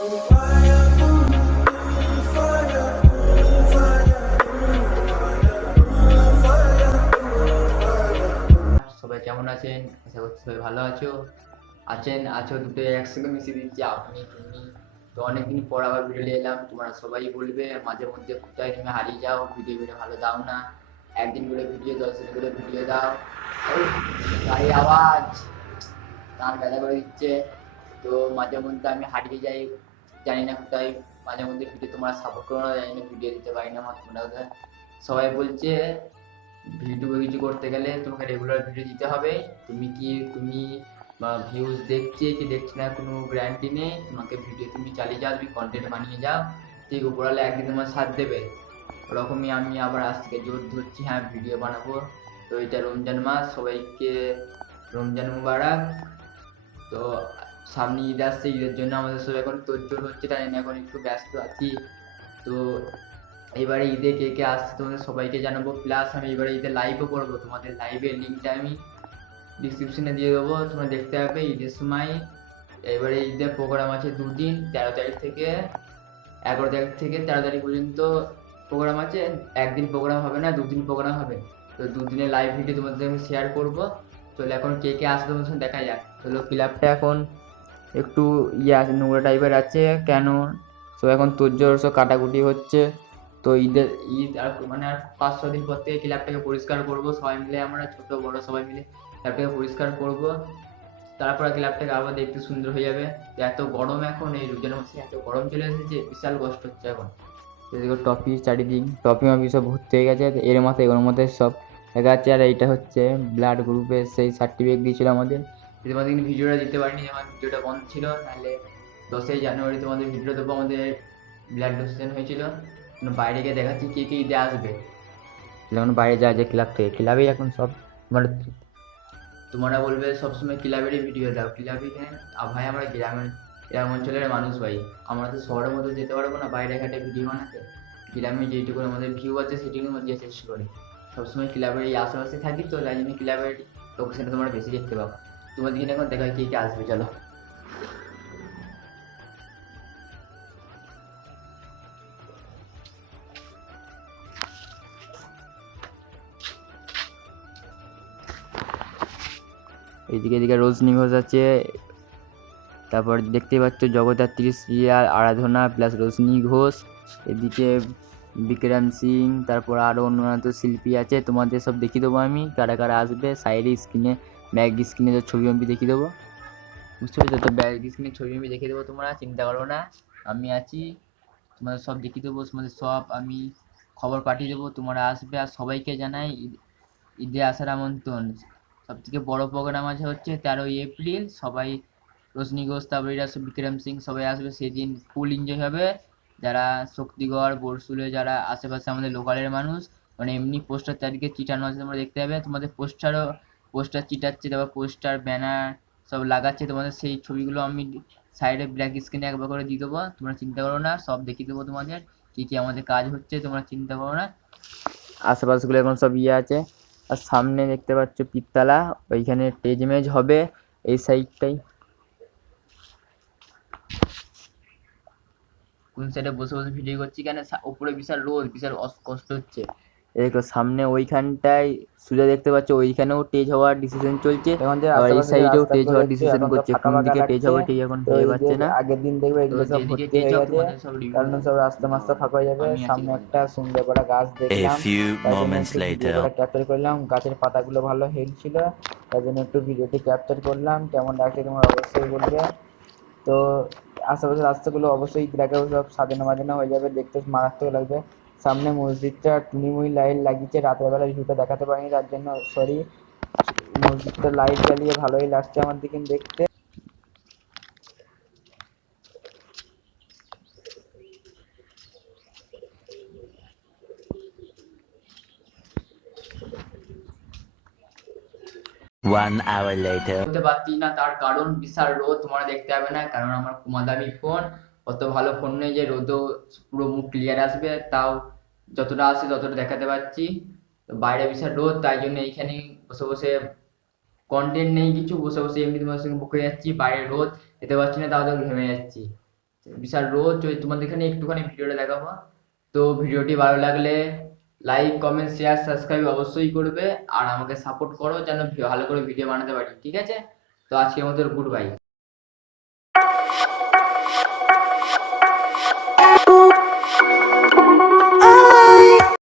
সবাই কেমন আছেন? আশা করছি সবাই ভালো আছো দুটো একসঙ্গে মিশিয়ে দিচ্ছি, আপনি তুমি। তো অনেকদিন পর আবার ভিডিও নিয়ে এলাম। তোমরা সবাই বলবে মাঝে মধ্যে কোথায় তুমি হারিয়ে যাও, ভিডিও ভালো দাও না, একদিন করে ভিডিও 10 দিন করে ভিডিও দাও। ওই গাড়ির আওয়াজ কান ব্যথা করে দিচ্ছে। তো মাঝে মধ্যে আমি হারিয়ে যাই, জানি না কোথায়। মাঝে মধ্যে ভিডিও তোমরা সাপোর্ট করো না, জানি না ভিডিও দিতে পারি না আমার। তোমরা সবাই বলছে ভিডিও কিছু করতে গেলে তোমাকে রেগুলার ভিডিও দিতে হবে। তুমি ভিউজ দেখছে কি দেখছে না কোনো গ্যারান্টি নেই। তোমাকে ভিডিও তুমি চালিয়ে যাও, তুমি কন্টেন্ট বানিয়ে যাও, ঠিক উপরওয়ালা একদিন তোমার সাথ দেবে। ওরকমই আমি আবার আজ থেকে জোর ধরছি, হ্যাঁ ভিডিও বানাবো। তো এটা রমজান মাস, সবাইকে রমজান মুবারক। তো সামনে ঈদ আসছে, ঈদের জন্য আমাদের সব এখন তোড়জোড় হচ্ছে, তাই জন্য এখন একটু ব্যস্ত আছি। তো এবারে ঈদে কে কে আসছে তোমাদের সবাইকে জানাবো, প্লাস আমি এবারে ঈদে লাইভও করবো। তোমাদের লাইভের লিঙ্কটা আমি ডিসক্রিপশনে দিয়ে দেবো, তোমরা দেখতে পাবে ঈদের সময়। এবারে ঈদের প্রোগ্রাম আছে দুদিন, 13 তারিখ থেকে 11 তারিখ থেকে 13 তারিখ পর্যন্ত প্রোগ্রাম আছে। একদিন প্রোগ্রাম হবে না, দুদিন প্রোগ্রাম হবে। তো দুদিনের লাইভ ভিডিও তোমাদের আমি শেয়ার করবো। চলো এখন কে কে আসবে তোমার সঙ্গে দেখা যাক। চলো ক্লাবটা এখন একটু আছে, নোংরা টাইপের আছে কেন। তো এখন তোড়জোড় সব কাটাকুটি হচ্ছে। তো ঈদ আর মানে আর 5-6 দিন পর থেকে ক্লাবটাকে পরিষ্কার করব সবাই মিলে, আমরা ছোট বড় সবাই মিলে ক্লাবটাকে পরিষ্কার করব। তারপর ক্লাবটাকে আবার দেখতে সুন্দর হয়ে যাবে। এত গরম এখন, এই রোজার মাসে এত গরম চলে এসেছে, বিশাল কষ্ট হচ্ছে এখন। এদিকে টপি চারিদিক টপি মাপি সব ভর্তি হয়ে গেছে, এর মাথায় এগুলোর মধ্যে সব দেখা যাচ্ছে। আর এইটা হচ্ছে ব্লাড গ্রুপের সেই সার্টিফিকেট দিয়েছিল আমাদের। তোমাদের কিন্তু ভিডিওটা দিতে পারিনি, আমার ভিডিওটা বন্ধ ছিল, নাহলে 10ই জানুয়ারি তোমাদের ভিডিও দেবো। আমাদের ব্লাড ডোনেশন হয়েছিল। বাইরে গিয়ে দেখাচ্ছি কে কে ঈদে আসবে। যেমন বাইরে যায় যে ক্লাব থেকে, ক্লাবেই এখন সব মানে তোমরা বলবে সবসময় ক্লাবেরই ভিডিও দাও, ক্লাবে কেন? ভাই আমরা গ্রাম অঞ্চলের মানুষ ভাই, আমরা তো শহরের মধ্যে যেতে পারবো না বাইরে ঘাটে ভিডিও বানাতে। গ্রামে যেটুকু আমাদের ভিউ আছে সেটুকুর মধ্যে চেষ্টা করি। সবসময় ক্লাবের এই আশেপাশে থাকি, তো তাই জন্য ক্লাবের লোকেশনটা তোমরা বেশি দেখতে পাবো। তোমাদের কিনা এখন দেখা কে কে আসবে, চলো। এদিকে রজনী ঘোষ আছে, তারপর দেখতেই পাচ্ছ জগদ্ধাত্রী সিরিয়াল আরাধনা প্লাস রজনী ঘোষ। এদিকে বিক্রম সিং, তারপর আরও অন্যান্য শিল্পী আছে। তোমাদের সব দেখিয়ে দেবো আমি কারা কারা আসবে। সাইডে স্ক্রিনে ব্যাক স্ক্রিনে ছবি আমি দেখিয়ে দেবো, বুঝতে পেরেছো তো? ব্যাক স্ক্রিনে ছবি আমি দেখিয়ে দেবো, তোমরা চিন্তা করো না, আমি আছি। তোমাদের সব দেখিয়ে দেবো, তোমাদের সব আমি খবর পাঠিয়ে দেবো, তোমরা আসবে। আর সবাইকে জানাই ঈদে আসার আমন্ত্রণ। সব থেকে বড় প্রোগ্রাম আছে হচ্ছে 13ই এপ্রিল। সবাই রজনী ঘোষ, তারপরে এরা সব বিক্রম সিং সবাই আসবে, সেদিন ফুল এনজয় হবে। যারা শক্তিগড় বরশুলে যারা আশেপাশে আমাদের লোকালের মানুষ, মানে এমনি পোস্টার চারদিকে চিটানো আছে, তোমরা দেখতে পাবে। তোমাদের পোস্টার চিটাচ্ছে, তারপর পোস্টার ব্যানার সব লাগাচ্ছে। তোমাদের সেই ছবিগুলো আমি সাইডে ব্ল্যাক স্ক্রিনে একবার করে দিয়ে দেবো, তোমরা চিন্তা করো না, সব দেখিয়ে দেবো তোমাদের কি কি আমাদের কাজ হচ্ছে, তোমরা চিন্তা করো না। আশেপাশগুলো এখন সব আছে। আর সামনে দেখতে পাচ্ছ পিত্তালা, ওইখানে স্টেজ মেজ হবে এই সাইডটাই। কোন সাইডে বসে বসে ভিডিও করছি কেন, উপরে বিশাল রোদ, বিশাল কষ্ট হচ্ছে। দেখো সামনে ওইখানটায় সুজা দেখতে পাচ্ছ, ওইখানেও টেজ হওয়ার ডিসিশন চলছে। আর এই সাইডেও টেজ হওয়ার ডিসিশন করছে, কোন দিকে টেজ হবে ঠিক এখন ভেবে পাচ্ছে না। আগের দিন দেখবে এগুলো সব ভর্তি হয়ে গেছে, কারণ সব রাস্তা মাস্তা ফাঁকা হয়ে যাবে। সামনে একটা সুন্দর করা গাছ দেখলাম, তাই জন্য একটু ভিডিওটা ক্যাপচার করলাম। গাছের পাতাগুলো ভালো হেলছিল, তাই জন্য একটু ভিডিওটি ক্যাপচার করলাম। কেমন লাগছে তোমার অবশ্যই বলবে। তো আশেপাশের রাস্তাগুলো অবশ্যই ঈদের সব সাজানো বাজানো হয়ে যাবে, দেখতে মারাত্মক লাগবে। সামনে মসজিদটা টুনিমুই লাইট লাগিয়েছে, রাতের বেলা ভিউটা দেখাতে পারিনি তার জন্য সরি। মসজিদটা লাইট জ্বালিয়ে ভালোই লাগছে আমার দিকে দেখতে। One hour later. বলতে পারছি না, তার কারণ বিশাল রোদ, তোমরা দেখতে পাবে না, কারণ আমার দামি ফোন, অত ভালো ফোন নেই যে রোদও পুরো মুখ ক্লিয়ার আসবে। তাও যতটা আসে ততটা দেখাতে পারছি। বাইরে বিশাল রোদ, তাই জন্য এইখানে বসে বসে কন্টেন্ট নেই কিছু, বসে বসে এমনি তোমার সঙ্গে বকে যাচ্ছি। বাইরে রোদ যেতে পারছি না, তাও তো ঘেমে যাচ্ছি। বিশাল রোজ ওই তোমাদের এখানে একটুখানি ভিডিওটা দেখাবো। তো ভিডিওটি ভালো লাগলে লাইক কমেন্ট শেয়ার সাবস্ক্রাইব অবশ্যই করবে, আর আমাকে সাপোর্ট করো যেন ভালো করে ভিডিও বানাতে পারি, ঠিক আছে? তো আজকের মতো গুড বাই।